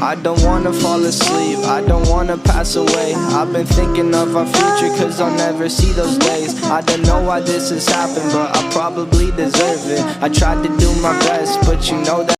I don't wanna fall asleep, I don't wanna pass away. I've been thinking of our future, cause I'll never see those days. I don't know why this has happened, but I probably deserve it. I tried to do my best, but you know that